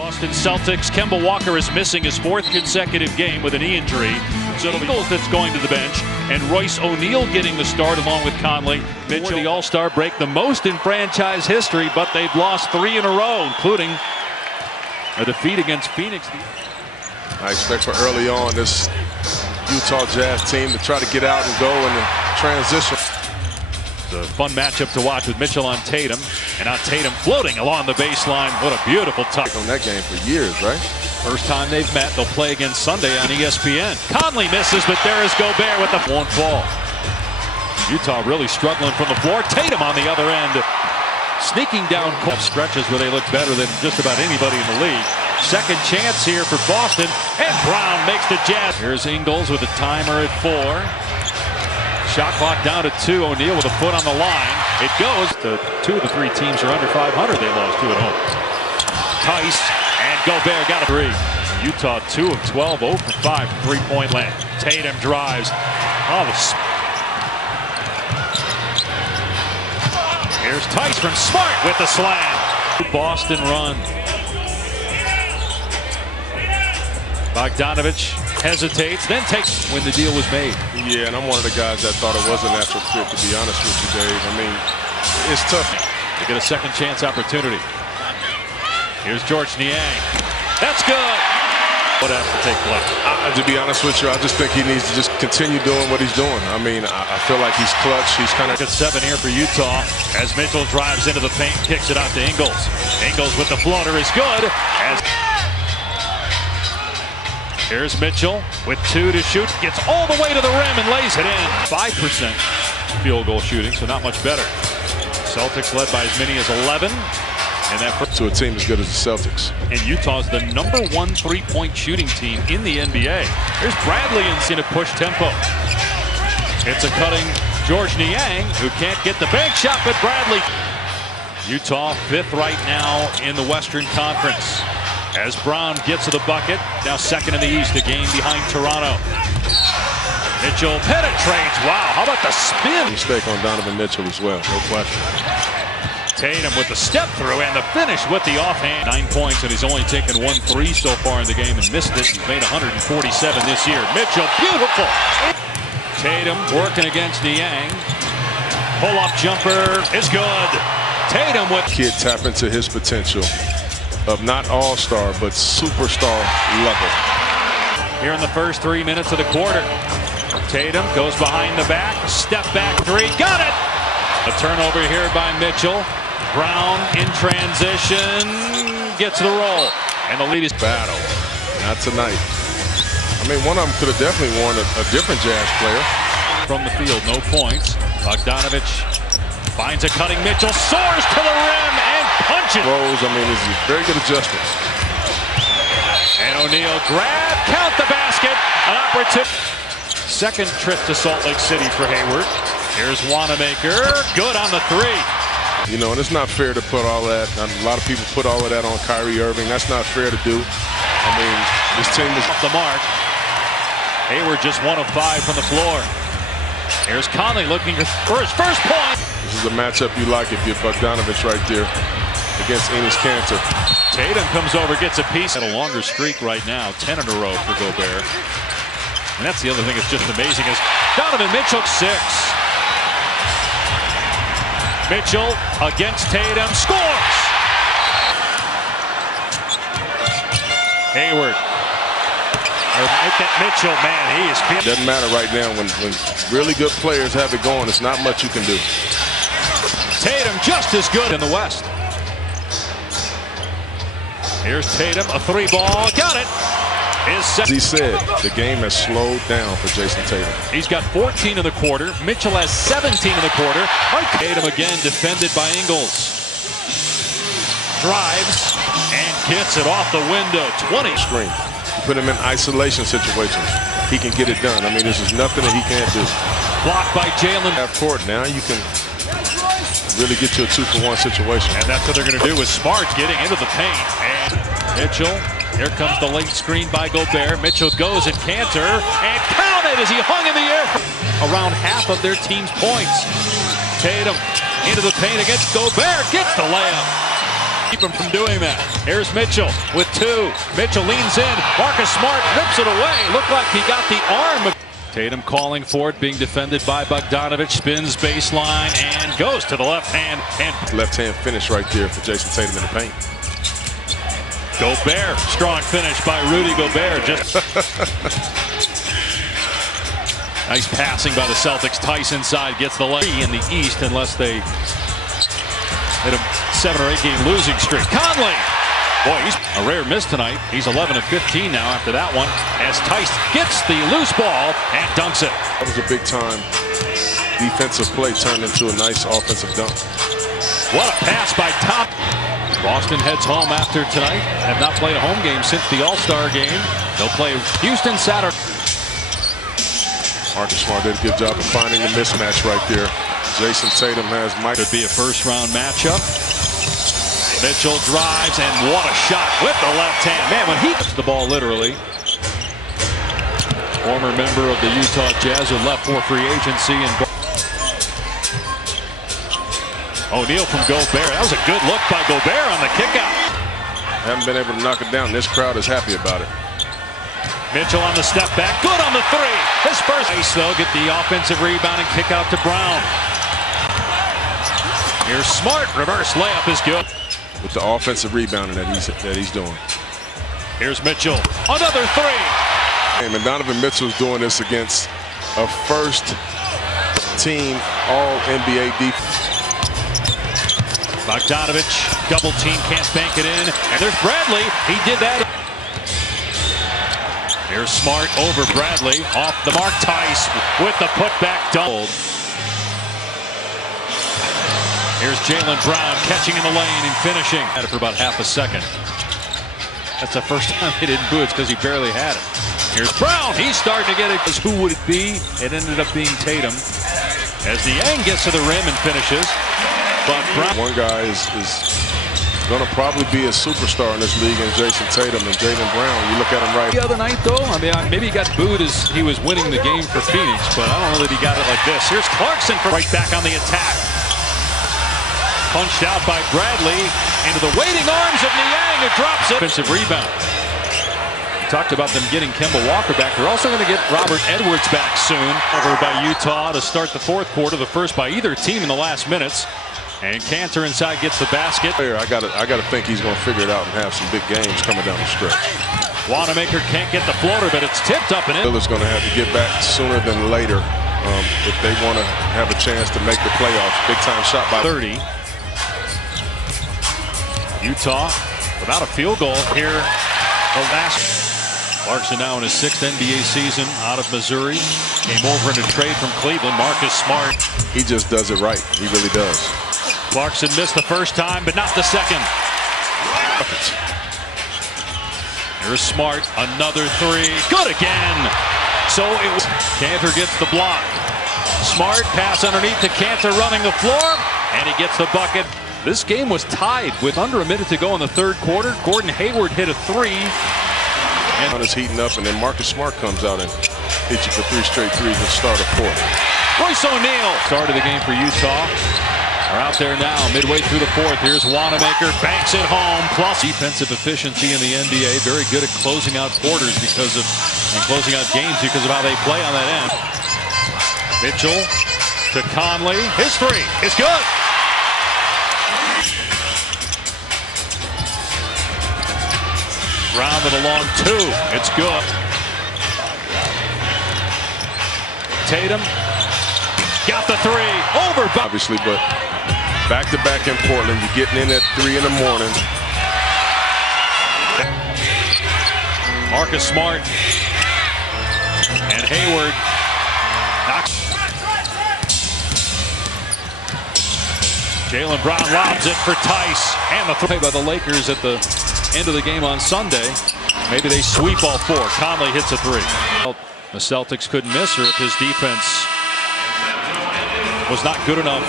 Boston Celtics, Kemba Walker is missing his fourth consecutive game with a knee injury. So it'll be Ingles that's going to the bench, and Royce O'Neal getting the start along with Conley. Mitchell, the All-Star break, the most in franchise history, but they've lost 3 in a row, including a defeat against Phoenix. I expect for early on this Utah Jazz team to try to get out and go in the transition. It's a fun matchup to watch with Mitchell on Tatum, and now Tatum floating along the baseline. What a beautiful touch. On that game for years, right? First time they've met, they'll play again Sunday on ESPN. Conley misses, but there is Gobert with the won't fall. Utah really struggling from the floor. Tatum on the other end, sneaking down stretches where they look better than just about anybody in the league. Second chance here for Boston, and Brown makes the Jazz. Here's Ingles with a timer at 4. Shot clock down to 2. O'Neal with a foot on the line. It goes to 2 of the 3 teams are under 500. They lost 2 at home. Tice and Gobert got a 3. Utah 2 of 12, 0 for 5 from 3-point land. Tatum drives. Oh, here's Tice from Smart with the slam. Boston run. Bogdanovich hesitates, then takes when the deal was made. Yeah, and I'm one of the guys that thought it was a natural fit, to be honest with you, Dave. I mean, it's tough. They get a second chance opportunity. Here's George Niang. That's good. What has to take place? To be honest with you, I just think he needs to just continue doing what he's doing. I mean, I feel like he's clutch. He's kind of... At 7 here for Utah as Mitchell drives into the paint, kicks it out to Ingles. Ingles with the floater is good. Here's Mitchell with 2 to shoot. Gets all the way to the rim and lays it in. 5% field goal shooting, so not much better. Celtics led by as many as 11. And that to a team as good as the Celtics. And Utah's the number 1 3-point shooting team in the NBA. There's Bradley in a push tempo. It's a cutting George Niang who can't get the bank shot, but Bradley. Utah 5th right now in the Western Conference. As Brown gets to the bucket, now 2nd in the East, a game behind Toronto. Mitchell penetrates. Wow, how about the spin? Mistake on Donovan Mitchell as well, no question. Tatum with the step through and the finish with the offhand. 9 points, and he's only taken 1 3 so far in the game and missed it. He's made 147 this year. Mitchell, beautiful. Tatum working against Niang. Pull-up jumper is good. Tatum with... Kid tap into his potential of not all-star, but superstar level. Here in the first 3 minutes of the quarter. Tatum goes behind the back, step back 3, got it! A turnover here by Mitchell. Brown in transition, gets the roll, and the lead is battle. Not tonight. I mean, one of them could have definitely won a different Jazz player. From the field, no points. Bogdanovich finds a cutting Mitchell, soars to the rim and punches. Rose, I mean, this is very good adjustments. And O'Neal grab, count the basket, an opportunity. Second trip to Salt Lake City for Hayward. Here's Wanamaker, good on the 3. You know, and it's not fair to put all that. A lot of people put all of that on Kyrie Irving. That's not fair to do. I mean, this team is off the mark. Hayward just 1 of 5 from the floor. Here's Conley looking for his first point. This is a matchup you like if you're Bogdanovich right there against Enes Kanter. Tatum comes over, gets a piece. At a longer streak right now, 10 in a row for Gobert. And that's the other thing that's just amazing is Donovan Mitchell 6. Mitchell against Tatum, scores! Hayward. Make that Mitchell, man, he is... Doesn't matter right now when really good players have it going. It's not much you can do. Tatum just as good in the West. Here's Tatum, a 3-ball, got it! As he said, the game has slowed down for Jason Tatum. He's got 14 in the quarter. Mitchell has 17 in the quarter. Tatum again defended by Ingles. Drives and gets it off the window. 20. Screen. You put him in isolation situations. He can get it done. I mean, this is nothing that he can't do. Blocked by Jalen. Court now you can really get to a 2-for-1 situation. And that's what they're going to do with Smart getting into the paint. And Mitchell. Here comes the late screen by Gobert. Mitchell goes and Kanter, and counted as he hung in the air. Around half of their team's points. Tatum into the paint against Gobert, gets the layup. Keep him from doing that. Here's Mitchell with 2. Mitchell leans in. Marcus Smart rips it away. Looked like he got the arm. Tatum calling for it, being defended by Bogdanovich. Spins baseline and goes to the left hand. And left-hand finish right there for Jason Tatum in the paint. Gobert, strong finish by Rudy Gobert. Just nice passing by the Celtics. Tice inside, gets the leg in the East unless they hit a 7 or 8 game losing streak. Conley, boy, he's a rare miss tonight. He's 11 of 15 now after that one. As Tice gets the loose ball and dunks it. That was a big time defensive play turned into a nice offensive dunk. What a pass by Tom. Boston heads home after tonight. Have not played a home game since the All-Star game. They'll play Houston Saturday. Marcus Smart did a good job of finding the mismatch right there. Jason Tatum has Mike. Could be a first-round matchup. Mitchell drives, and what a shot with the left hand. Man, when he gets the ball literally. Former member of the Utah Jazz who left for free agency. And O'Neal from Gobert. That was a good look by Gobert on the kickout. Haven't been able to knock it down. This crowd is happy about it. Mitchell on the step back. Good on the 3. His first. Nice, though. Get the offensive rebound and kick out to Brown. Here's Smart. Reverse layup is good. With the offensive rebounding that he's doing. Here's Mitchell. Another 3. And Donovan Mitchell's doing this against a first-team All-NBA defense. Bogdanovich, double team, can't bank it in. And there's Bradley. He did that. Here's Smart over Bradley. Off the mark, Tice with the putback double. Here's Jaylen Brown catching in the lane and finishing. Had it for about half a second. That's the first time they didn't boo it because he barely had it. Here's Brown. He's starting to get it. Who would it be? It ended up being Tatum. As Niang gets to the rim and finishes. But Brown. One guy is going to probably be a superstar in this league in Jason Tatum and Jaylen Brown. You look at him right. The other night, though, I mean, maybe he got booed as he was winning the game for Phoenix, but I don't know that he got it like this. Here's Clarkson for right back on the attack. Punched out by Bradley into the waiting arms of Niang, who drops it. Offensive rebound. We talked about them getting Kemba Walker back. They're also going to get Robert Edwards back soon. Over by Utah to start the 4th quarter, the first by either team in the last minutes. And Cantor inside gets the basket. I gotta think he's going to figure it out and have some big games coming down the stretch. Wanamaker can't get the floater, but it's tipped up and in. Miller's going to have to get back sooner than later if they want to have a chance to make the playoffs. Big time shot by 30. Utah without a field goal here. The last. Clarkson now in his 6th NBA season out of Missouri. Came over in a trade from Cleveland. Marcus Smart. He just does it right. He really does. Clarkson missed the first time, but not the second. Here's Smart, another 3. Good again. So it was. Cantor gets the block. Smart pass underneath to Cantor running the floor, and he gets the bucket. This game was tied with under a minute to go in the 3rd quarter. Gordon Hayward hit a 3. And is heating up, and then Marcus Smart comes out and hits you for 3 straight threes and start a 4th. Royce O'Neal started the game for Utah. Are out there now, midway through the 4th. Here's Wanamaker, banks it home. Plus defensive efficiency in the NBA. Very good at closing out quarters and closing out games because of how they play on that end. Mitchell to Conley. His 3 is good. Brown with a long 2. It's good. Tatum got the 3 over. Obviously, but back-to-back in Portland. You're getting in at 3 in the morning. Marcus Smart and Hayward. Jaylen Brown lobs it for Tice. And the play by the Lakers at the end of the game on Sunday. Maybe they sweep all 4. Conley hits a 3. The Celtics couldn't miss, or if his defense was not good enough